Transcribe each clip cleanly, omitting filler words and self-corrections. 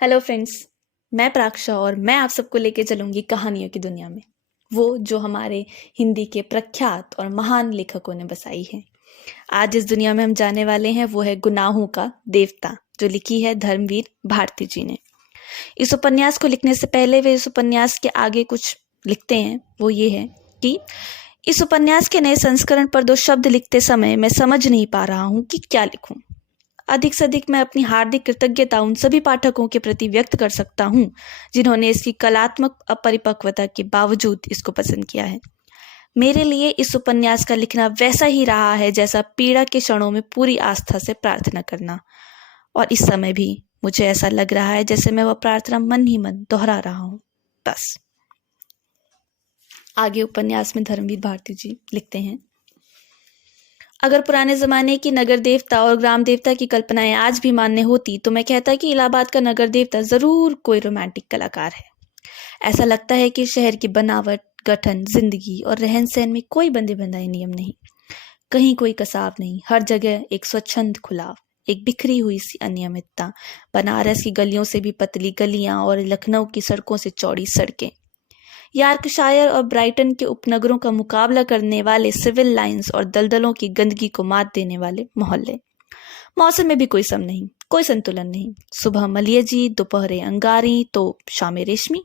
Hello friends. मैं प्राक्षा और मैं आप सबको लेके चलूंगी कहानियों की दुनिया में, वो जो हमारे हिंदी के प्रख्यात और महान लेखकों ने बसाई है। आज इस दुनिया में हम जाने वाले हैं वो है गुनाहों का देवता, जो लिखी है धर्मवीर भारती जी ने। इस उपन्यास को लिखने से पहले वे इस उपन्यास के आगे कुछ लिखते हैं, वो ये है कि इस उपन्यास के नए संस्करण पर दो शब्द लिखते समय मैं समझ नहीं पा रहा हूँ कि क्या लिखूं। अधिक से अधिक मैं अपनी हार्दिक कृतज्ञता उन सभी पाठकों के प्रति व्यक्त कर सकता हूँ जिन्होंने इसकी कलात्मक अपरिपक्वता के बावजूद इसको पसंद किया है। मेरे लिए इस उपन्यास का लिखना वैसा ही रहा है जैसा पीड़ा के क्षणों में पूरी आस्था से प्रार्थना करना, और इस समय भी मुझे ऐसा लग रहा है जैसे मैं वह प्रार्थना मन ही मन दोहरा रहा हूँ। बस। आगे उपन्यास में धर्मवीर भारती जी लिखते हैं, अगर पुराने जमाने की नगर देवता और ग्राम देवता की कल्पनाएं आज भी मान्य होती तो मैं कहता कि इलाहाबाद का नगर देवता जरूर कोई रोमांटिक कलाकार है। ऐसा लगता है कि शहर की बनावट, गठन, जिंदगी और रहन सहन में कोई बंधे बंधाए नियम नहीं, कहीं कोई कसाव नहीं, हर जगह एक स्वच्छंद खुलाव, एक बिखरी हुई सी अनियमितता। बनारस की गलियों से भी पतली गलियां और लखनऊ की सड़कों से चौड़ी सड़कें, यॉर्कशायर और ब्राइटन के उपनगरों का मुकाबला करने वाले सिविल लाइंस और दलदलों की गंदगी को मात देने वाले मोहल्ले। मौसम में भी कोई सम नहीं, कोई संतुलन नहीं। सुबह मलियजी, दोपहरे अंगारी तो शामें रेशमी।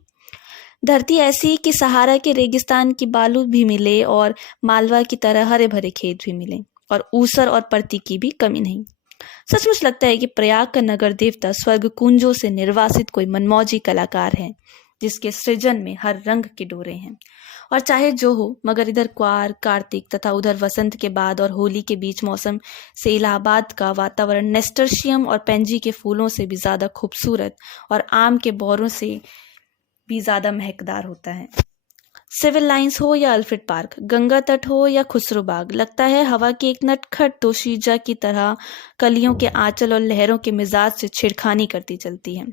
धरती ऐसी कि सहारा के रेगिस्तान की बालू भी मिले और मालवा की तरह हरे भरे खेत भी मिले, और ऊसर और परती की भी कमी नहीं। सचमुच लगता है कि प्रयाग का नगर देवता स्वर्ग कुंजों से निर्वासित कोई मनमौजी कलाकार है जिसके सृजन में हर रंग के डोरे हैं। और चाहे जो हो, मगर इधर क्वार, कार्तिक तथा उधर वसंत के बाद और होली के बीच मौसम से इलाहाबाद का वातावरण नेस्टर्शियम और पेंजी के फूलों से भी ज्यादा खूबसूरत और आम के बौरों से भी ज्यादा महकदार होता है। सिविल लाइंस हो या अल्फ्रेड पार्क, गंगा तट हो या खुसरो बाग, लगता है हवा की एक नटखट तोशीजा की तरह कलियों के आंचल और लहरों के मिजाज से छिड़खानी करती चलती है।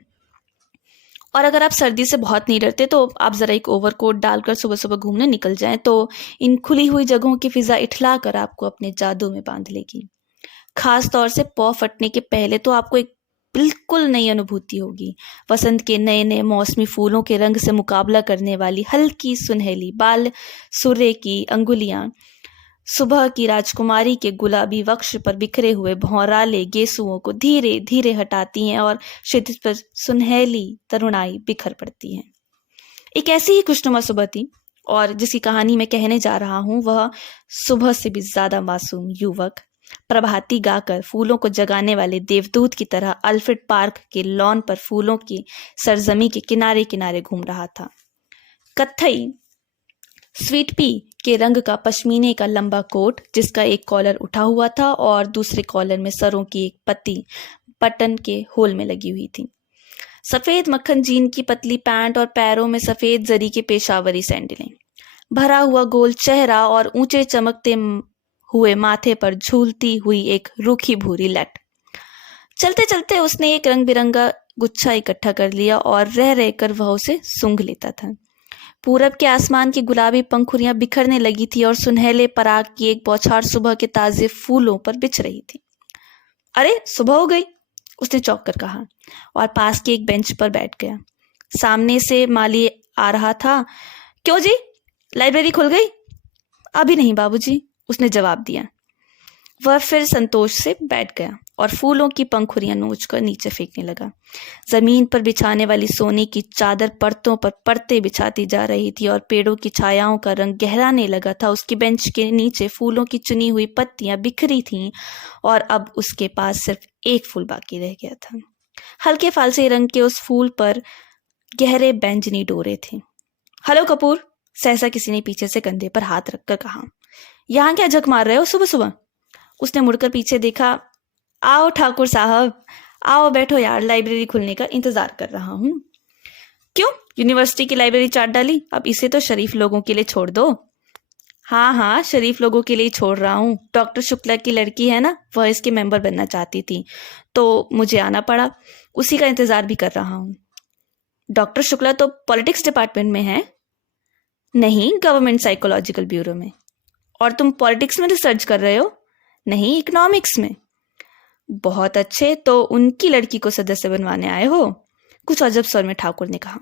और अगर आप सर्दी से बहुत नहीं डरते तो आप जरा एक ओवरकोट डालकर सुबह सुबह घूमने निकल जाएं तो इन खुली हुई जगहों की फिजा इठला कर आपको अपने जादू में बांध लेगी। खास तौर से पौ फटने के पहले तो आपको एक बिल्कुल नई अनुभूति होगी। वसंत के नए नए मौसमी फूलों के रंग से मुकाबला करने वाली हल्की सुनहली बाल सूर्य की अंगुलियां सुबह की राजकुमारी के गुलाबी वक्ष पर बिखरे हुए भौराले गेसुओं को धीरे धीरे हटाती हैं और क्षितिज पर सुनहली तरुणाई बिखर पड़ती है। एक ऐसी ही खुशनुमा सुबह थी, और जिसकी कहानी मैं कहने जा रहा हूं वह सुबह से भी ज्यादा मासूम युवक प्रभाती गाकर फूलों को जगाने वाले देवदूत की तरह अल्फ्रेड पार्क के लॉन पर फूलों की सरजमी के किनारे किनारे घूम रहा था। कत्थई स्वीट पी के रंग का पश्मीने का लंबा कोट, जिसका एक कॉलर उठा हुआ था और दूसरे कॉलर में सरों की एक पत्ती बटन के होल में लगी हुई थी। सफेद मक्खन जीन की पतली पैंट और पैरों में सफेद जरी के पेशावरी सैंडलें, भरा हुआ गोल चेहरा और ऊंचे चमकते हुए माथे पर झूलती हुई एक रूखी भूरी लट। चलते चलते उसने एक रंग बिरंगा गुच्छा इकट्ठा कर लिया और रह रहकर वह उसे सूंघ लेता था। पूरब के आसमान की गुलाबी पंखुड़ियां बिखरने लगी थी और सुनहले पराग की एक बौछार सुबह के ताजे फूलों पर बिछ रही थी। अरे सुबह हो गई, उसने चौंक कर कहा और पास के एक बेंच पर बैठ गया। सामने से माली आ रहा था। क्यों जी, लाइब्रेरी खुल गई? अभी नहीं बाबूजी, उसने जवाब दिया। वह फिर संतोष से बैठ गया और फूलों की पंखुड़ियां नोचकर नीचे फेंकने लगा। जमीन पर बिछाने वाली सोने की चादर परतों पर परतें बिछाती जा रही थी और पेड़ों की छायाओं का रंग गहराने लगा था। उसकी बेंच के नीचे फूलों की चुनी हुई पत्तियां बिखरी थीं और अब उसके पास सिर्फ एक फूल बाकी रह गया था। हल्के फालसे रंग के उस फूल पर गहरे बैंजनी डोरे थे। हेलो कपूर, सहसा किसी ने पीछे से कंधे पर हाथ रखकर कहा। यहाँ क्या झक मार रहे हो सुबह सुबह? उसने मुड़कर पीछे देखा। आओ ठाकुर साहब, आओ बैठो यार, लाइब्रेरी खुलने का इंतजार कर रहा हूँ। क्यों, यूनिवर्सिटी की लाइब्रेरी चाट डाली? अब इसे तो शरीफ लोगों के लिए छोड़ दो। हाँ हाँ, शरीफ लोगों के लिए छोड़ रहा हूँ। डॉक्टर शुक्ला की लड़की है ना, वह इसके मेंबर बनना चाहती थी तो मुझे आना पड़ा। उसी का इंतजार भी कर रहा हूँ। डॉक्टर शुक्ला तो पॉलिटिक्स डिपार्टमेंट में है। नहीं, गवर्नमेंट साइकोलॉजिकल ब्यूरो में। और तुम पॉलिटिक्स में रिसर्च कर रहे हो? नहीं, इकोनॉमिक्स में। बहुत अच्छे, तो उनकी लड़की को सदस्य बनवाने आए हो? कुछ अजब स्वर में ठाकुर ने कहा।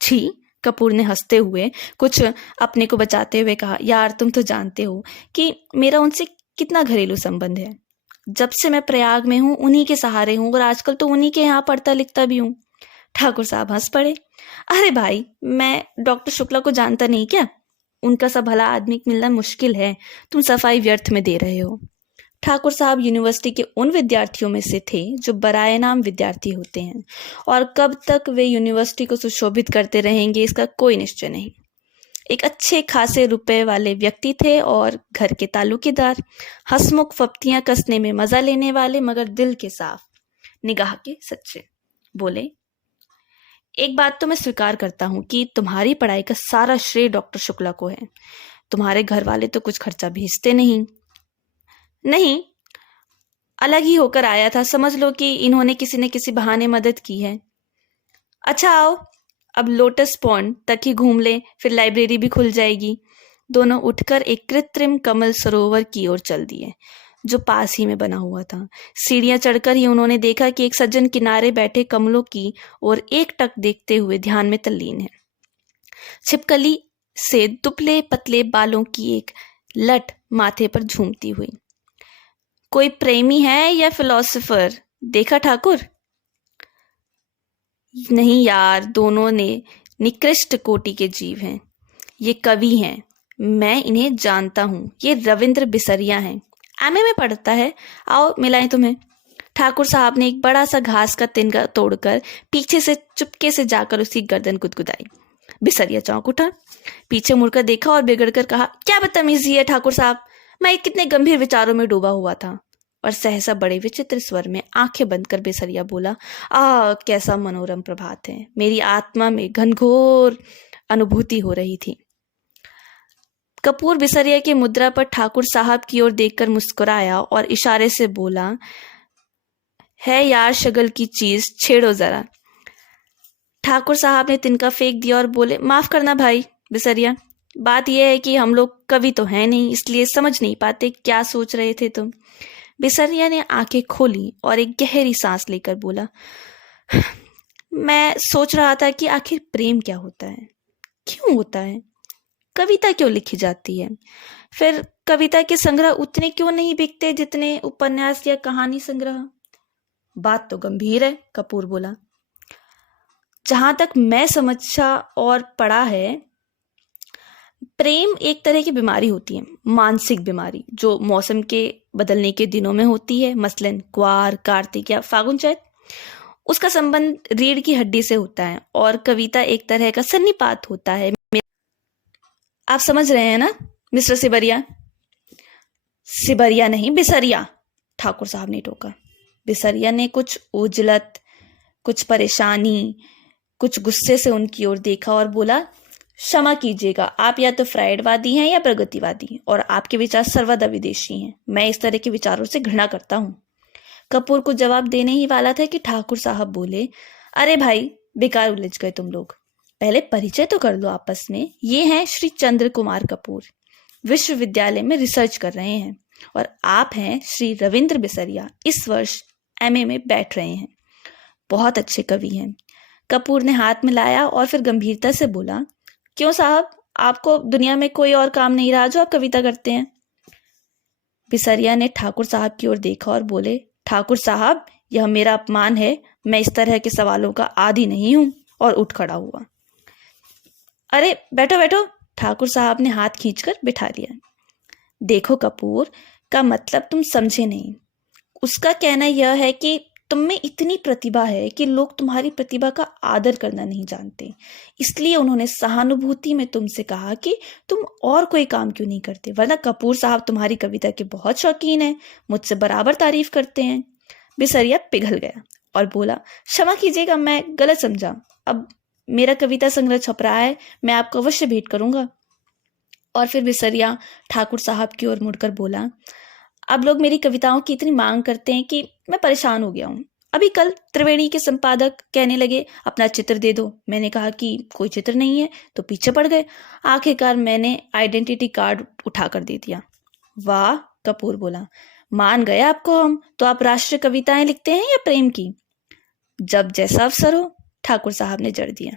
छी, कपूर ने हंसते हुए कुछ अपने को बचाते हुए कहा, यार तुम तो जानते हो कि मेरा उनसे कितना घरेलू संबंध है। जब से मैं प्रयाग में हूँ उन्हीं के सहारे हूँ और आजकल तो उन्हीं के यहाँ पढ़ता लिखता भी हूँ। ठाकुर साहब हंस पड़े। अरे भाई, मैं डॉक्टर शुक्ला को जानता नहीं क्या? उनका सा भला आदमी मिलना मुश्किल है, तुम सफाई व्यर्थ में दे रहे हो। ठाकुर साहब यूनिवर्सिटी के उन विद्यार्थियों में से थे जो बराए नाम विद्यार्थी होते हैं और कब तक वे यूनिवर्सिटी को सुशोभित करते रहेंगे इसका कोई निश्चय नहीं। एक अच्छे खासे रुपए वाले व्यक्ति थे और घर के ताल्लुकीदार, हंसमुख फप्तियां कसने में मजा लेने वाले मगर दिल के साफ, निगाह के सच्चे। बोले, एक बात तो मैं स्वीकार करता हूं कि तुम्हारी पढ़ाई का सारा श्रेय डॉक्टर शुक्ला को है। तुम्हारे घर वाले तो कुछ खर्चा भेजते नहीं, अलग ही होकर आया था, समझ लो कि इन्होंने किसी न किसी बहाने मदद की है। अच्छा आओ, अब लोटस पॉन्ड तक ही घूम ले, फिर लाइब्रेरी भी खुल जाएगी। दोनों उठकर एक कृत्रिम कमल सरोवर की ओर चल दिए जो पास ही में बना हुआ था। सीढ़ियां चढ़कर ही उन्होंने देखा कि एक सज्जन किनारे बैठे कमलों की ओर एकटक देखते हुए ध्यान में तल्लीन है। छिपकली से दुबले पतले बालों की एक लट माथे पर झूमती हुई। कोई प्रेमी है या फिलोसोफर देखा ठाकुर? नहीं यार, दोनों ने निकृष्ट कोटि के जीव हैं। ये कवि हैं, मैं इन्हें जानता हूँ। ये रविंद्र बिसरिया हैं, एमए में पढ़ता है। आओ मिलाएं तुम्हें। ठाकुर साहब ने एक बड़ा सा घास का तिनका तोड़कर पीछे से चुपके से जाकर उसकी गर्दन गुदगुदाई। बिसरिया चौंक उठा, पीछे मुड़कर देखा और बिगड़कर कहा, क्या बदतमीजी है ठाकुर साहब, मैं कितने गंभीर विचारों में डूबा हुआ था। और सहसा बड़े विचित्र स्वर में आंखें बंद कर बिसरिया बोला, कैसा मनोरम प्रभात है। मेरी आत्मा में घनघोर अनुभूति हो रही थी। कपूर बिसरिया की मुद्रा पर ठाकुर साहब की ओर देखकर मुस्कुराया और इशारे से बोला, है यार शगल की चीज, छेड़ो जरा। ठाकुर साहब ने तिनका फेंक दिया और बोले, माफ करना भाई बिसरिया, बात यह है कि हम लोग कवि तो हैं नहीं, इसलिए समझ नहीं पाते क्या सोच रहे थे तुम। बिसरिया ने आंखें खोली और एक गहरी सांस लेकर बोला, मैं सोच रहा था कि आखिर प्रेम क्या होता है, क्यों होता है, कविता क्यों लिखी जाती है, फिर कविता के संग्रह उतने क्यों नहीं बिकते जितने उपन्यास या कहानी संग्रह। बात तो गंभीर है, कपूर बोला। जहां तक मैं समझा और पढ़ा है, प्रेम एक तरह की बीमारी होती है, मानसिक बीमारी, जो मौसम के बदलने के दिनों में होती है, मसलन क्वार, कार्तिक या फागुन चैत। उसका संबंध रीढ़ की हड्डी से होता है और कविता एक तरह का सन्निपात होता है। आप समझ रहे हैं ना मिस्टर सिबरिया? सिबरिया नहीं, बिसरिया, ठाकुर साहब ने टोका। बिसरिया ने कुछ उजलत, कुछ परेशानी, कुछ गुस्से से उनकी ओर देखा और बोला, क्षमा कीजिएगा, आप या तो फ्राइडवादी हैं या प्रगतिवादी, और आपके विचार सर्वदा विदेशी हैं। मैं इस तरह के विचारों से घृणा करता हूं। कपूर को जवाब देने ही वाला था कि ठाकुर साहब बोले, अरे भाई, बेकार उलझ गए तुम लोग, पहले परिचय तो कर लो आपस में। ये हैं श्री चंद्र कुमार कपूर, विश्वविद्यालय में रिसर्च कर रहे हैं, और आप हैं श्री रविंद्र बिसरिया, इस वर्ष एमए में बैठ रहे हैं, बहुत अच्छे कवि हैं। कपूर ने हाथ मिलाया और फिर गंभीरता से बोला, क्यों साहब, आपको दुनिया में कोई और काम नहीं रहा जो आप कविता करते हैं? बिसरिया ने ठाकुर साहब की ओर देखा और बोले, ठाकुर साहब, यह मेरा अपमान है, मैं इस तरह के सवालों का आदी नहीं हूं, और उठ खड़ा हुआ। अरे बैठो बैठो, ठाकुर साहब ने हाथ खींचकर बिठा लिया। देखो कपूर, का मतलब तुम समझे नहीं। उसका कहना यह है कि तुम में इतनी प्रतिभा है कि लोग तुम्हारी प्रतिभा का आदर करना नहीं जानते, इसलिए उन्होंने सहानुभूति में तुमसे कहा कि तुम और कोई काम क्यों नहीं करते, वरना कपूर साहब तुम्हारी कविता के बहुत शौकीन हैं, मुझसे बराबर तारीफ करते हैं। बिसरिया पिघल गया और बोला, क्षमा कीजिएगा, मैं गलत समझा। अब मेरा कविता संग्रह छप रहा है, मैं आपको अवश्य भेंट करूंगा। और फिर बिसरिया ठाकुर साहब की ओर मुड़कर बोला, अब लोग मेरी कविताओं की इतनी मांग करते हैं कि मैं परेशान हो गया हूँ। अभी कल त्रिवेणी के संपादक कहने लगे, अपना चित्र दे दो। मैंने कहा कि कोई चित्र नहीं है, तो पीछे पड़ गए। आखिरकार मैंने आइडेंटिटी कार्ड उठाकर दे दिया। वाह, कपूर बोला, मान गए आपको हम। तो आप राष्ट्रीय कविताएं लिखते हैं या प्रेम की? जब जैसा अवसर हो। ठाकुर साहब ने जड़ दिया।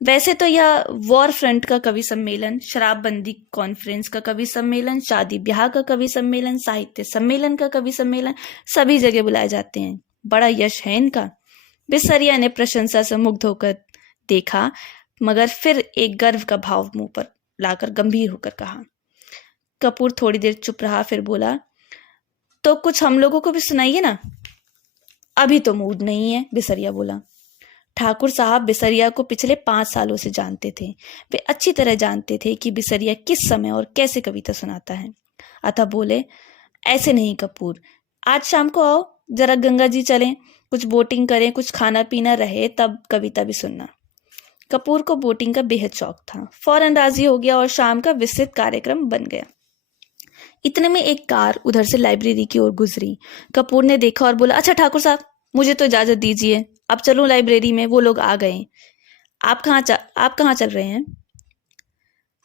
वैसे तो यह वॉर फ्रंट का कवि सम्मेलन, शराबबंदी कॉन्फ्रेंस का कवि सम्मेलन, शादी ब्याह का कवि सम्मेलन, साहित्य सम्मेलन का कवि सम्मेलन, सभी जगह बुलाए जाते हैं। बड़ा यश है इनका। बिसरिया ने प्रशंसा से मुग्ध होकर देखा, मगर फिर एक गर्व का भाव मुंह पर लाकर गंभीर होकर कहा। कपूर थोड़ी देर चुप रहा, फिर बोला, तो कुछ हम लोगों को भी सुनाइए ना। अभी तो मूड नहीं है, बिसरिया बोला। ठाकुर साहब बिसरिया को पिछले 5 सालों से जानते थे। वे अच्छी तरह जानते थे कि बिसरिया किस समय और कैसे कविता सुनाता है। अतः बोले, ऐसे नहीं कपूर, आज शाम को आओ, जरा गंगा जी चलें, कुछ बोटिंग करें, कुछ खाना पीना रहे, तब कविता भी सुनना। कपूर को बोटिंग का बेहद शौक था। फौरन राजी हो गया और शाम का विस्तृत कार्यक्रम बन गया। इतने में एक कार उधर से लाइब्रेरी की ओर गुजरी। कपूर ने देखा और बोला, अच्छा ठाकुर साहब, मुझे तो इजाजत दीजिए, अब चलूं लाइब्रेरी में, वो लोग आ गए। आप कहाँ चल रहे हैं?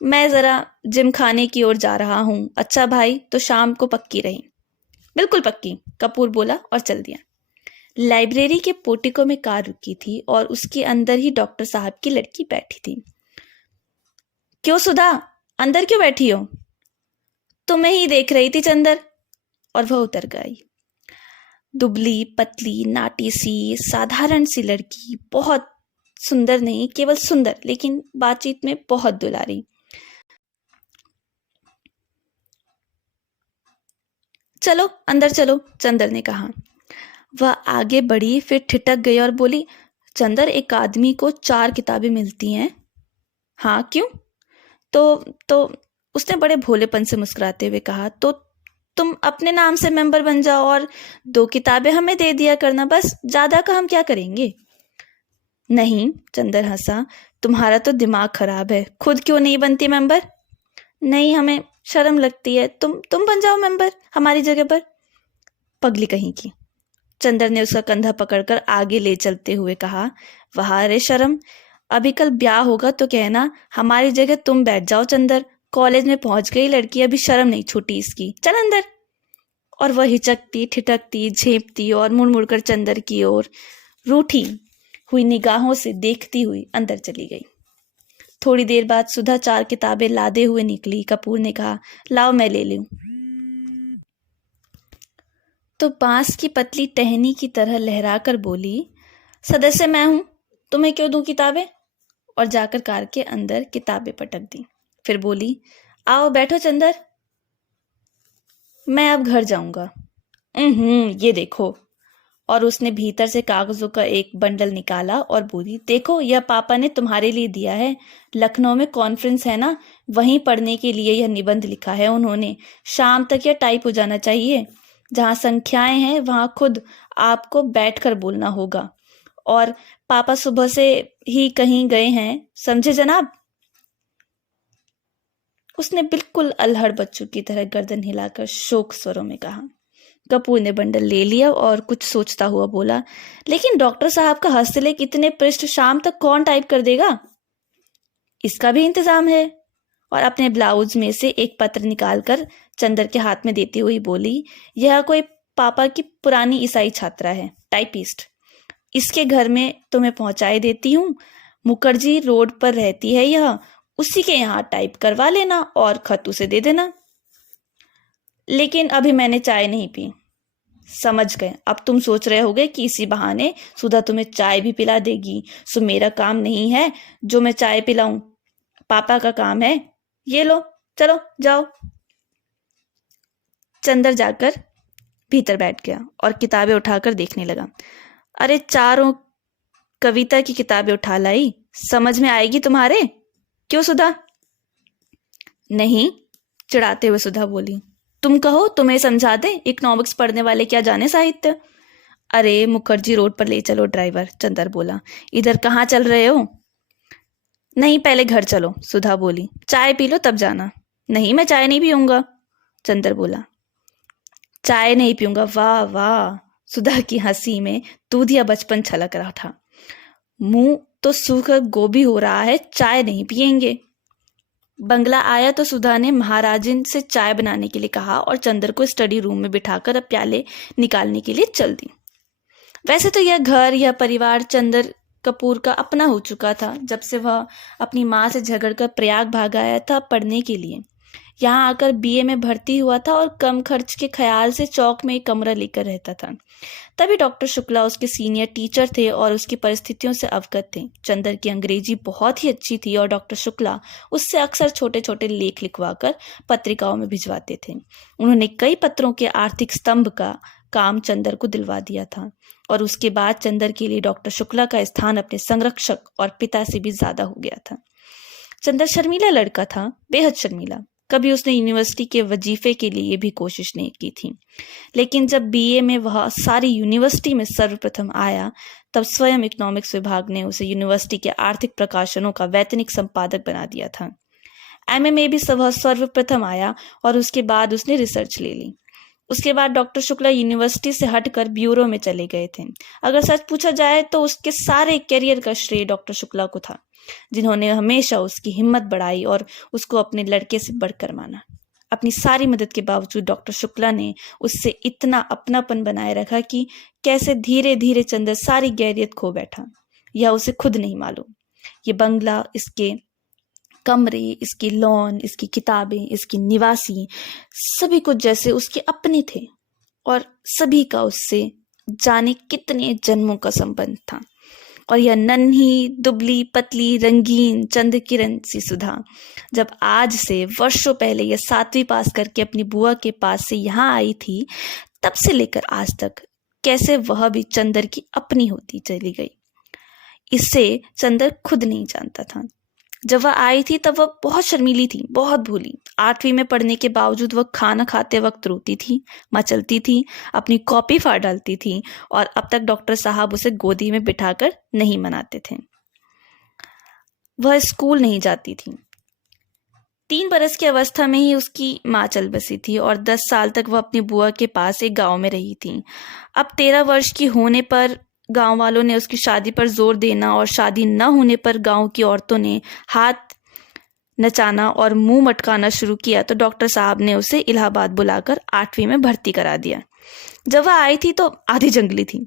मैं जरा जिम खाने की ओर जा रहा हूँ। अच्छा भाई, तो शाम को पक्की रही। बिल्कुल पक्की, कपूर बोला और चल दिया। लाइब्रेरी के पोर्टिको में कार रुकी थी और उसके अंदर ही डॉक्टर साहब की लड़की बैठी थी। क्यों सुधा, अंदर क्यों बैठी हो? तुम्हें ही देख रही थी चंदर। और वह उतर गई। दुबली पतली नाटी सी साधारण सी लड़की, बहुत सुंदर नहीं, केवल सुंदर, लेकिन बातचीत में बहुत दुलारी। चलो अंदर चलो, चंदर ने कहा। वह आगे बढ़ी, फिर ठिठक गई और बोली, चंदर, एक आदमी को 4 किताबें मिलती हैं। हाँ, क्यों? तो उसने बड़े भोलेपन से मुस्कुराते हुए कहा, तो तुम अपने नाम से मेंबर बन जाओ और 2 किताबें हमें दे दिया करना, बस, ज्यादा का हम क्या करेंगे? नहीं, चंदर हंसा, तुम्हारा तो दिमाग खराब है, खुद क्यों नहीं बनती मेंबर? नहीं, हमें शर्म लगती है, तुम बन जाओ मेंबर हमारी जगह पर। पगली कहीं की। चंदर ने उसका कंधा पकड़कर आगे ले चलते हुए कहा, वाह रे शर्म, अभी कल ब्याह होगा तो कहना हमारी जगह तुम बैठ जाओ चंदर। कॉलेज में पहुंच गई लड़की, अभी शर्म नहीं छूटी इसकी, चल अंदर। और वह हिचकती ठिठकती झेपती और मुड़ मुड़ कर चंदर की ओर रूठी हुई निगाहों से देखती हुई अंदर चली गई। थोड़ी देर बाद सुधा 4 किताबें लादे हुए निकली। कपूर ने कहा, लाओ मैं ले लूं। तो बांस की पतली टहनी की तरह लहरा कर बोली, सदस्य मैं हूं, तुम्हें क्यों दूं किताबें? और जाकर कार के अंदर किताबें पटक दी। फिर बोली, आओ बैठो चंदर, मैं अब घर जाऊंगा। ये देखो। और उसने भीतर से कागजों का एक बंडल निकाला और बोली, देखो, यह पापा ने तुम्हारे लिए दिया है। लखनऊ में कॉन्फ्रेंस है ना, वहीं पढ़ने के लिए यह निबंध लिखा है उन्होंने। शाम तक यह टाइप हो जाना चाहिए। जहां संख्याएं हैं वहां खुद आपको बैठकर बोलना होगा। और पापा सुबह से ही कहीं गए हैं, समझे जनाब? उसने बिल्कुल अल्हड़ बच्चों की तरह गर्दन हिलाकर शोक स्वरों में कहा। कपूर ने बंडल ले लिया और कुछ सोचता हुआ बोला, लेकिन डॉक्टर साहब का हस्तलेख इतने पृष्ठ शाम तक कौन टाइप कर देगा? इसका भी इंतजाम है। और अपने ब्लाउज में से एक पत्र निकालकर चंदर के हाथ में देती हुई बोली, यह कोई पापा की पुरानी ईसाई छात्रा है, टाइपिस्ट। इसके घर में तुम्हें पहुंचाए देती हूँ। मुखर्जी रोड पर रहती है यह, उसी के यहाँ टाइप करवा लेना और खत उसे दे देना। लेकिन अभी मैंने चाय नहीं पी। समझ गए, अब तुम सोच रहे होगे कि इसी बहाने सुधा तुम्हें चाय भी पिला देगी। सो मेरा काम नहीं है जो मैं चाय पिलाऊं, पापा का काम है। ये लो, चलो जाओ। चंदर जाकर भीतर बैठ गया और किताबें उठाकर देखने लगा। अरे, 4 कविता की किताबें उठा लाई, समझ में आएगी तुम्हारे? क्यों सुधा? नहीं, चिढ़ाते हुए सुधा बोली, तुम कहो, तुम्हें समझा दे, इकोनॉमिक्स पढ़ने वाले क्या जाने साहित्य। अरे, मुखर्जी रोड पर ले चलो ड्राइवर, चंदर बोला। इधर कहाँ चल रहे हो? नहीं, पहले घर चलो, सुधा बोली। चाय पी लो तब जाना। नहीं, मैं चाय नहीं पीऊंगा, चंदर बोला। चाय नहीं पीऊंगा? वाह वाह। सुधा की हंसी में दूधिया बचपन छलक रहा था। मुंह तो सूखकर गोभी हो रहा है, चाय नहीं पिएंगे। बंगला आया तो सुधा ने महाराजिन से चाय बनाने के लिए कहा और चंदर को स्टडी रूम में बिठाकर अब प्याले निकालने के लिए चल दी। वैसे तो यह घर, यह परिवार चंदर कपूर का अपना हो चुका था जब से वह अपनी माँ से झगड़कर प्रयाग भाग आया था पढ़ने के लिए। यहाँ आकर बीए में भर्ती हुआ था और कम खर्च के ख्याल से चौक में एक कमरा लेकर रहता था। तभी डॉक्टर शुक्ला उसके सीनियर टीचर थे और उसकी परिस्थितियों से अवगत थे। चंदर की अंग्रेजी बहुत ही अच्छी थी और डॉक्टर शुक्ला उससे अक्सर छोटे छोटे लेख लिखवाकर पत्रिकाओं में भिजवाते थे। उन्होंने कई पत्रों के आर्थिक स्तंभ का काम चंदर को दिलवा दिया था और उसके बाद चंदर के लिए डॉक्टर शुक्ला का स्थान अपने संरक्षक और पिता से भी ज्यादा हो गया था। चंदर शर्मीला लड़का था, बेहद शर्मीला। कभी उसने यूनिवर्सिटी के वजीफे के लिए भी कोशिश नहीं की थी, लेकिन जब बीए में वह सारी यूनिवर्सिटी में सर्वप्रथम आया तब स्वयं इकोनॉमिक्स विभाग ने उसे यूनिवर्सिटी के आर्थिक प्रकाशनों का वैतनिक संपादक बना दिया था। एमए में भी वह सर्वप्रथम आया और उसके बाद उसने रिसर्च ले ली। उसके बाद डॉक्टर शुक्ला यूनिवर्सिटी से हटकर ब्यूरो में चले गए थे। अगर सच पूछा जाए तो उसके सारे करियर का श्रेय डॉक्टर शुक्ला को था, जिन्होंने हमेशा उसकी हिम्मत बढ़ाई और उसको अपने लड़के से बढ़कर माना। अपनी सारी मदद के बावजूद डॉक्टर शुक्ला ने उससे इतना अपनापन बनाए रखा कि कैसे धीरे धीरे चंदर सारी गैरियत खो बैठा, यह उसे खुद नहीं मालूम। ये बंगला, इसके कमरे, इसकी लॉन, इसकी किताबें, इसकी निवासी, सभी कुछ जैसे उसके अपने थे और सभी का उससे जाने कितने जन्मों का संबंध था। और यह नन्ही दुबली पतली रंगीन चंद्र किरण सी सुधा जब आज से वर्षों पहले यह 7वीं पास करके अपनी बुआ के पास से यहाँ आई थी, तब से लेकर आज तक कैसे वह भी चंदर की अपनी होती चली गई, इससे चंदर खुद नहीं जानता था। जब वह आई थी तब वह बहुत शर्मीली थी, बहुत भोली। 8वीं में पढ़ने के बावजूद वह खाना खाते वक्त रोती थी, मचलती थी, अपनी कॉपी फाड़ डालती थी और अब तक डॉक्टर साहब उसे गोदी में बिठाकर नहीं मनाते थे। वह स्कूल नहीं जाती थी। 3 बरस की अवस्था में ही उसकी माँ चल बसी थी और 10 साल तक वह अपनी बुआ के पास एक गाँव में रही थी। अब 13 वर्ष की होने पर गांव वालों ने उसकी शादी पर जोर देना और शादी न होने पर गांव की औरतों ने हाथ नचाना और मुंह मटकाना शुरू किया तो डॉक्टर साहब ने उसे इलाहाबाद बुलाकर 8वीं में भर्ती करा दिया। जब वह आई थी तो आधी जंगली थी।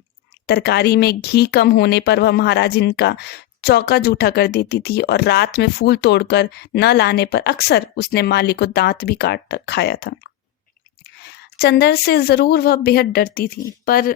तरकारी में घी कम होने पर वह महाराजिन का चौका जूठा कर देती थी और रात में फूल तोड़कर न लाने पर अक्सर उसने माली को दांत भी काट खाया था। चंदर से जरूर वह बेहद डरती थी, पर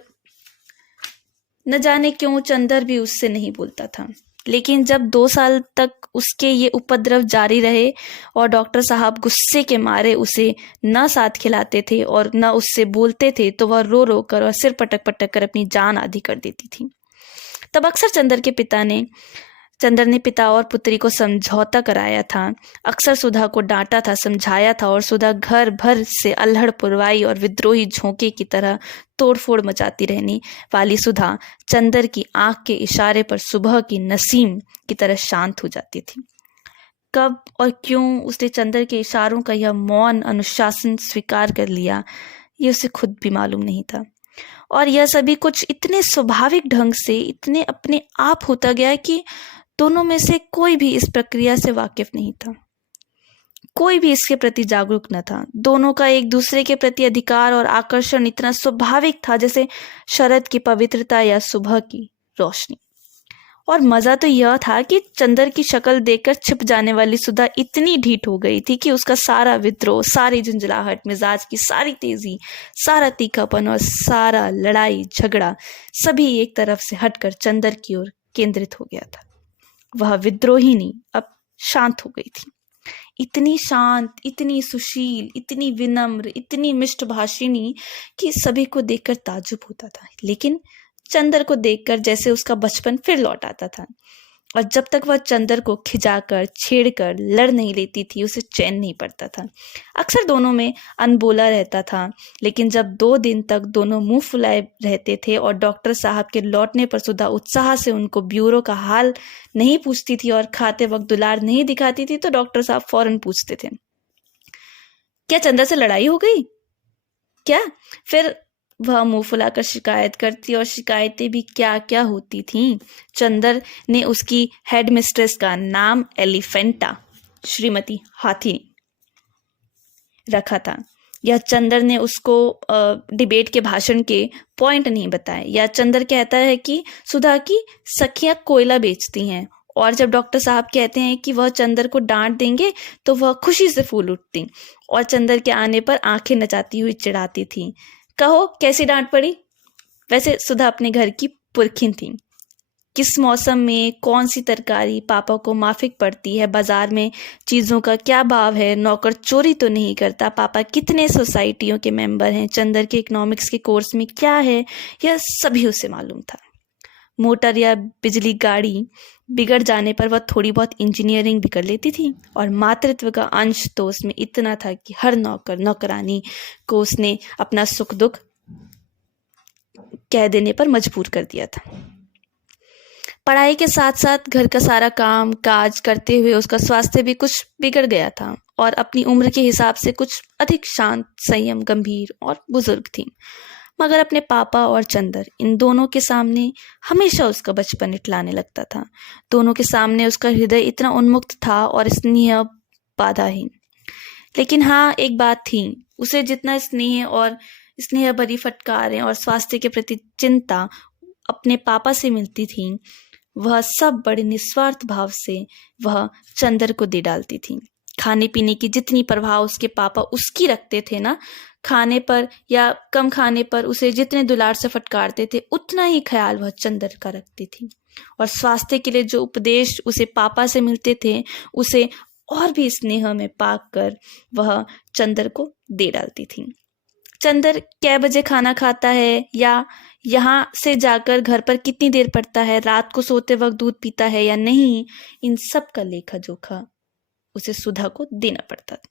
न जाने क्यों चंदर भी उससे नहीं बोलता था। लेकिन जब 2 साल तक उसके ये उपद्रव जारी रहे और डॉक्टर साहब गुस्से के मारे उसे न साथ खिलाते थे और न उससे बोलते थे तो वह रो रो कर और सिर पटक पटक कर अपनी जान आधी कर देती थी। तब अक्सर चंदर ने पिता और पुत्री को समझौता कराया था। अक्सर सुधा को डांटा था, समझाया था और सुधा घर भर से अल्हड़ पुरवाई और विद्रोही झोंके की तरह तोड़फोड़ मचाती रहने वाली सुधा चंदर की आंख के इशारे पर सुबह की नसीम की तरह शांत हो जाती थी। कब और क्यों उसने चंदर के इशारों का यह मौन अनुशासन स्वीकार कर लिया, ये उसे खुद भी मालूम नहीं था। और यह सभी कुछ इतने स्वाभाविक ढंग से, इतने अपने आप होता गया कि दोनों में से कोई भी इस प्रक्रिया से वाकिफ नहीं था, कोई भी इसके प्रति जागरूक न था। दोनों का एक दूसरे के प्रति अधिकार और आकर्षण इतना स्वाभाविक था जैसे शरद की पवित्रता या सुबह की रोशनी। और मजा तो यह था कि चंदर की शक्ल देखकर छिप जाने वाली सुधा इतनी ढीठ हो गई थी कि उसका सारा विद्रोह, सारी झंझलाहट, मिजाज की सारी तेजी, सारा तीखापन और सारा लड़ाई झगड़ा सभी एक तरफ से हटकर चंदर की ओर केंद्रित हो गया था। वह विद्रोहिनी अब शांत हो गई थी, इतनी शांत, इतनी सुशील, इतनी विनम्र, इतनी मिष्टभाषिणी कि सभी को देखकर ताज्जुब होता था। लेकिन चंदर को देखकर जैसे उसका बचपन फिर लौट आता था। और जब तक वह चंदर को खिजाकर, छेड़कर, लड़ नहीं लेती थी, उसे चैन नहीं पड़ता था। अक्सर दोनों में अनबोला रहता था, लेकिन जब 2 दिन तक दोनों मुंह फुलाए रहते थे और डॉक्टर साहब के लौटने पर सुधा उत्साह से उनको ब्यूरो का हाल नहीं पूछती थी और खाते वक्त दुलार नहीं दिखाती थी, तो डॉक्टर साहब फौरन पूछते थे, क्या चंदर से लड़ाई हो गई क्या? फिर वह मुंह फुलाकर शिकायत करती और शिकायतें भी क्या क्या होती थीं। चंदर ने उसकी हेड मिस्ट्रेस का नाम एलिफेंटा, श्रीमती हाथी रखा था। या चंदर ने उसको डिबेट के भाषण के पॉइंट नहीं बताए, या चंदर कहता है कि सुधा की सखियां कोयला बेचती हैं, और जब डॉक्टर साहब कहते हैं कि वह चंदर को डांट देंगे तो वह खुशी से फूल उठती और चंदर के आने पर आंखें नचाती हुई चिढ़ाती थी। कहो कैसी डांट पड़ी? वैसे सुधा अपने घर की पुरखिन थी। किस मौसम में कौन सी तरकारी पापा को माफिक पड़ती है, बाजार में चीज़ों का क्या भाव है, नौकर चोरी तो नहीं करता, पापा कितने सोसाइटियों के मेंबर हैं, चंदर के इकोनॉमिक्स के कोर्स में क्या है, यह सभी उसे मालूम था। मोटर या बिजली गाड़ी बिगड़ जाने पर वह थोड़ी बहुत इंजीनियरिंग भी कर लेती थी, और मातृत्व का अंश तो उसमें इतना था कि हर नौकर नौकरानी को उसने अपना सुख दुख कह देने पर मजबूर कर दिया था। पढ़ाई के साथ साथ घर का सारा काम काज करते हुए उसका स्वास्थ्य भी कुछ बिगड़ गया था, और अपनी उम्र के हिसाब से कुछ अधिक शांत, संयम, गंभीर और बुजुर्ग थी। मगर अपने पापा और चंदर, इन दोनों के सामने हमेशा उसका बचपन इटलाने लगता था। दोनों के सामने उसका हृदय इतना उन्मुक्त था और स्नेह बाधाहीन। लेकिन हाँ, एक बात थी, उसे जितना स्नेह भरी फटकारें और स्वास्थ्य के प्रति चिंता अपने पापा से मिलती थी, वह सब बड़े निस्वार्थ भाव से वह चंदर को दे डालती थी। खाने पीने की जितनी परवाह उसके पापा उसकी रखते थे ना, खाने पर या कम खाने पर उसे जितने दुलार से फटकारते थे, उतना ही ख्याल वह चंदर का रखती थी। और स्वास्थ्य के लिए जो उपदेश उसे पापा से मिलते थे, उसे और भी स्नेह में पाक कर वह चंदर को दे डालती थी। चंदर कै बजे खाना खाता है, या यहाँ से जाकर घर पर कितनी देर पड़ता है, रात को सोते वक्त दूध पीता है या नहीं, इन सब का लेखा जोखा उसे सुधा को देना पड़ता था।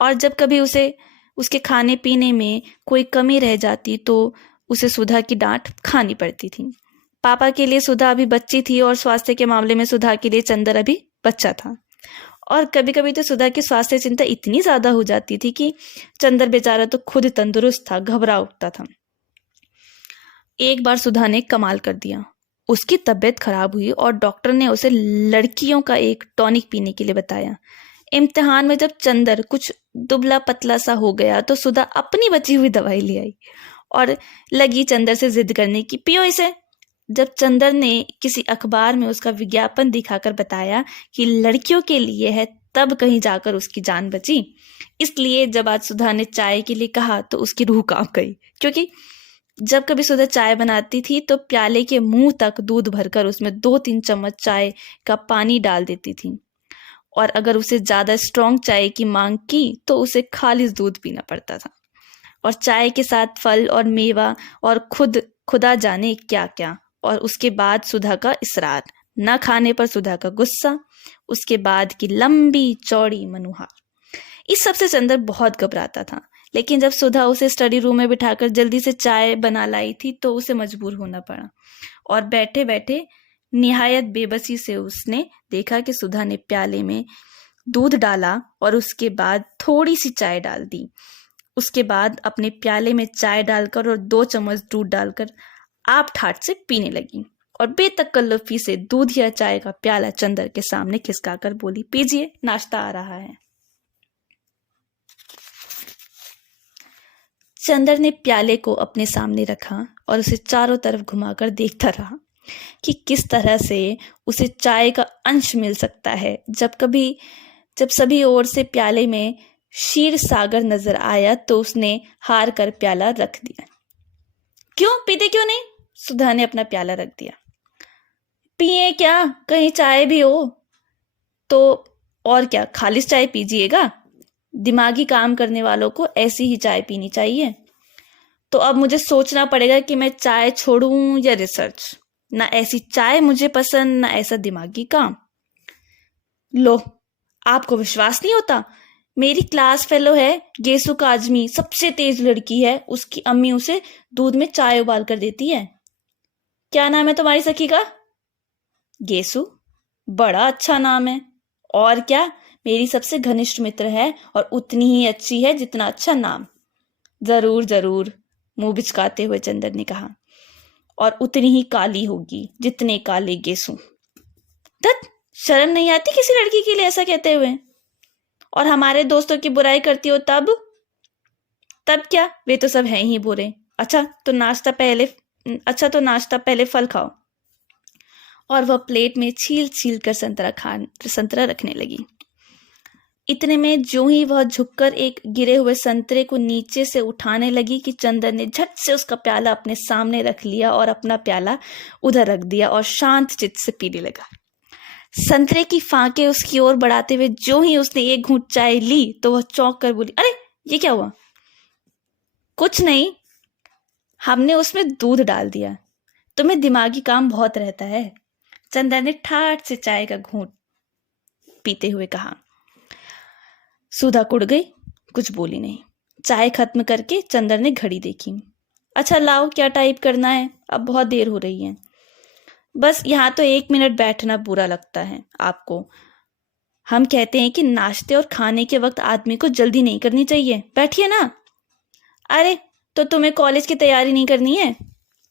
और जब कभी उसे उसके खाने पीने में कोई कमी रह जाती तो उसे सुधा की डांट खानी पड़ती थी। पापा के लिए सुधा अभी बच्ची थी, और स्वास्थ्य के मामले में सुधा के लिए चंदर अभी बच्चा था। और कभी कभी तो सुधा की स्वास्थ्य चिंता इतनी ज्यादा हो जाती थी कि चंदर बेचारा तो खुद तंदुरुस्त था, घबरा उठता था। एक बार सुधा ने कमाल कर दिया। उसकी तबीयत खराब हुई और डॉक्टर ने उसे लड़कियों का एक टॉनिक पीने के लिए बताया। इम्तिहान में जब चंदर कुछ दुबला पतला सा हो गया तो सुधा अपनी बची हुई दवाई ले आई और लगी चंदर से जिद करने की, पियो इसे। जब चंदर ने किसी अखबार में उसका विज्ञापन दिखाकर बताया कि लड़कियों के लिए है, तब कहीं जाकर उसकी जान बची। इसलिए जब आज सुधा ने चाय के लिए कहा तो उसकी रूह कांप गई, क्योंकि जब कभी सुधा चाय बनाती थी तो प्याले के मुंह तक दूध भरकर उसमें 2-3 चम्मच चाय का पानी डाल देती थी, और अगर उसे ज्यादा स्ट्रांग चाय की मांग की तो उसे खालिस दूध पीना पड़ता था। और चाय के साथ फल और मेवा और खुदा जाने क्या क्या। और उसके बाद सुधा का इसरार, न खाने पर सुधा का गुस्सा, उसके बाद की लंबी चौड़ी मनुहार। इस सब से चंदर बहुत घबराता था। लेकिन जब सुधा उसे स्टडी रूम में बिठाकर जल्दी से चाय बना लाई थी तो उसे मजबूर होना पड़ा, और बैठे बैठे निहायत बेबसी से उसने देखा कि सुधा ने प्याले में दूध डाला और उसके बाद थोड़ी सी चाय डाल दी। उसके बाद अपने प्याले में चाय डालकर और 2 चम्मच दूध डालकर आप ठाट से पीने लगी, और बेतकल्लुफी से दूध या चाय का प्याला चंदर के सामने खिसकाकर बोली, पीजिए, नाश्ता आ रहा है। चंदर ने प्याले को अपने सामने रखा और उसे चारों तरफ घुमाकर देखता रहा कि किस तरह से उसे चाय का अंश मिल सकता है। जब सभी ओर से प्याले में क्षीर सागर नजर आया तो उसने हार कर प्याला रख दिया। क्यों पीते क्यों नहीं? सुधा ने अपना प्याला रख दिया। पिए क्या, कहीं चाय भी हो तो, और क्या खालिस चाय पीजिएगा? दिमागी काम करने वालों को ऐसी ही चाय पीनी चाहिए। तो अब मुझे सोचना पड़ेगा कि मैं चाय छोड़ूं या रिसर्च। ना ऐसी चाय मुझे पसंद, ना ऐसा दिमागी काम। लो, आपको विश्वास नहीं होता? मेरी क्लास फेलो है गेसु काजमी, सबसे तेज लड़की है। उसकी अम्मी उसे दूध में चाय उबाल कर देती है। क्या नाम है तुम्हारी सखी का? गेसु। बड़ा अच्छा नाम है। और क्या, मेरी सबसे घनिष्ठ मित्र है और उतनी ही अच्छी है जितना अच्छा नाम। जरूर जरूर, मुंह बिचकाते हुए चंदर ने कहा, और उतनी ही काली होगी जितने काले गेसु। धत, शर्म नहीं आती किसी लड़की के लिए ऐसा कहते हुए? और हमारे दोस्तों की बुराई करती हो तब? तब क्या, वे तो सब हैं ही बुरे। अच्छा तो नाश्ता पहले फल खाओ। और वह प्लेट में छील छील कर संतरा रखने लगी। इतने में जो ही वह झुककर एक गिरे हुए संतरे को नीचे से उठाने लगी कि चंदर ने झट से उसका प्याला अपने सामने रख लिया और अपना प्याला उधर रख दिया और शांत चित्त से पीने लगा। संतरे की फांके उसकी ओर बढ़ाते हुए जो ही उसने एक घूंट चाय ली तो वह चौंक कर बोली, अरे ये क्या हुआ? कुछ नहीं, हमने उसमें दूध डाल दिया। तुम्हें दिमागी काम बहुत रहता है, चंदर ने ठाठ से चाय का घूंट पीते हुए कहा। सुधा कुड़ गई, कुछ बोली नहीं। चाय खत्म करके चंदर ने घड़ी देखी। अच्छा लाओ, क्या टाइप करना है? अब बहुत देर हो रही है। बस यहाँ तो 1 मिनट बैठना बुरा लगता है आपको। हम कहते हैं कि नाश्ते और खाने के वक्त आदमी को जल्दी नहीं करनी चाहिए। बैठिए ना। अरे तो तुम्हें कॉलेज की तैयारी नहीं करनी है?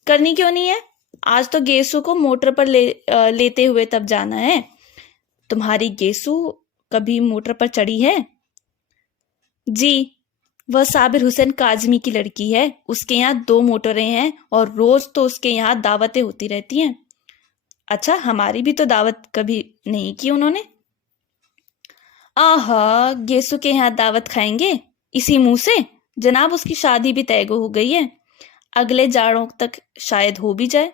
करनी क्यों नहीं है? आज तो गेसू को मोटर पर लेते हुए तब जाना है। तुम्हारी गेसू कभी मोटर पर चढ़ी है? जी, वह साबिर हुसैन काजमी की लड़की है। उसके यहाँ 2 मोटरें हैं और रोज तो उसके यहाँ दावतें होती रहती हैं। अच्छा, हमारी भी तो दावत कभी नहीं की उन्होंने। आहा, गेसू के यहाँ दावत खाएंगे इसी मुंह से? जनाब उसकी शादी भी तय हो गई है, अगले जाड़ों तक शायद हो भी जाए।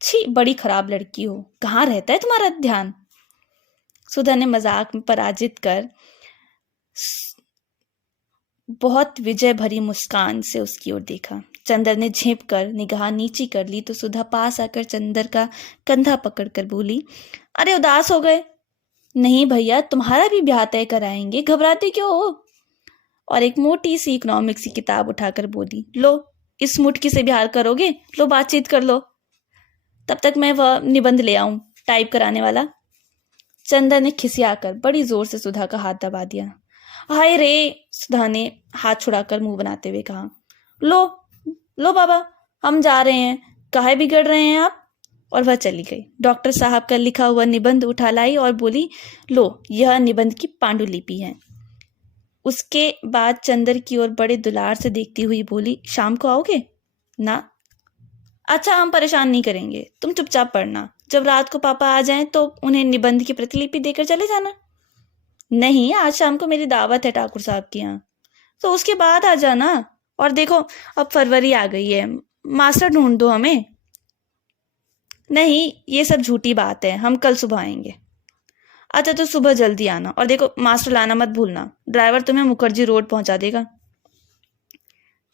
छी, बड़ी खराब लड़की हो। कहाँ रहता है तुम्हारा ध्यान? सुधा ने मजाक में पराजित कर बहुत विजय भरी मुस्कान से उसकी ओर देखा। चंदर ने झेप कर निगाह नीची कर ली तो सुधा पास आकर चंदर का कंधा पकड़कर बोली, अरे उदास हो गए? नहीं भैया, तुम्हारा भी ब्याह तय कराएंगे, घबराते क्यों हो? और एक मोटी सी इकोनॉमिक्स की किताब उठाकर बोली, लो इस मुटकी से ब्याह करोगे? लो बातचीत कर लो, तब तक मैं वह निबंध ले आऊं टाइप कराने वाला। चंदर ने खिसियाकर बड़ी जोर से सुधा का हाथ दबा दिया। हाय रे, सुधा ने हाथ छुड़ाकर मुंह बनाते हुए कहा, लो लो बाबा, हम जा रहे हैं, काहे बिगड़ रहे हैं आप? और वह चली गई। डॉक्टर साहब का लिखा हुआ निबंध उठा लाई और बोली, लो यह निबंध की पांडुलिपि है। उसके बाद चंदर की ओर बड़े दुलार से देखती हुई बोली, शाम को आओगे ना? अच्छा, हम परेशान नहीं करेंगे, तुम चुपचाप पढ़ना। जब रात को पापा आ जाएं तो उन्हें निबंध की प्रतिलिपि देकर चले जाना। नहीं, आज शाम को मेरी दावत है ठाकुर साहब के यहाँ, तो उसके बाद आ जाना। और देखो अब फरवरी आ गई है, मास्टर ढूंढ दो हमें। नहीं, ये सब झूठी बात है, हम कल सुबह आएंगे। अच्छा तो सुबह जल्दी आना, और देखो मास्टर लाना मत भूलना, ड्राइवर तुम्हें मुखर्जी रोड पहुंचा देगा।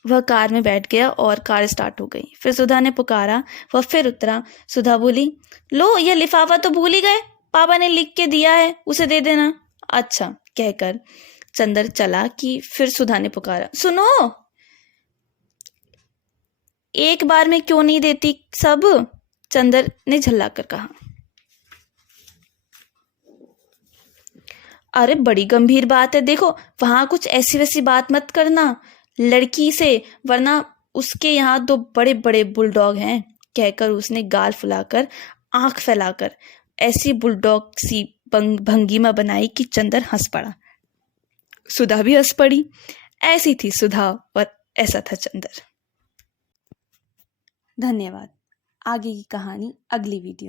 वह कार में बैठ गया और कार स्टार्ट हो गई। फिर सुधा ने पुकारा, वह फिर उतरा। सुधा बोली, लो यह लिफाफा तो भूल ही गए, पापा ने लिख के दिया है, उसे दे देना। अच्छा कहकर चंदर चला कि फिर सुधा ने पुकारा, सुनो, एक बार में क्यों नहीं देती सब? चंदर ने झल्लाकर कहा। अरे बड़ी गंभीर बात है, देखो वहां कुछ ऐसी वैसी बात मत करना लड़की से, वरना उसके यहाँ 2 बड़े बड़े बुलडॉग हैं। कहकर उसने गाल फुलाकर आंख फैलाकर ऐसी बुलडॉग सी भंगिमा बनाई कि चंदर हंस पड़ा। सुधा भी हंस पड़ी। ऐसी थी सुधा और ऐसा था चंदर। धन्यवाद। आगे की कहानी अगली वीडियो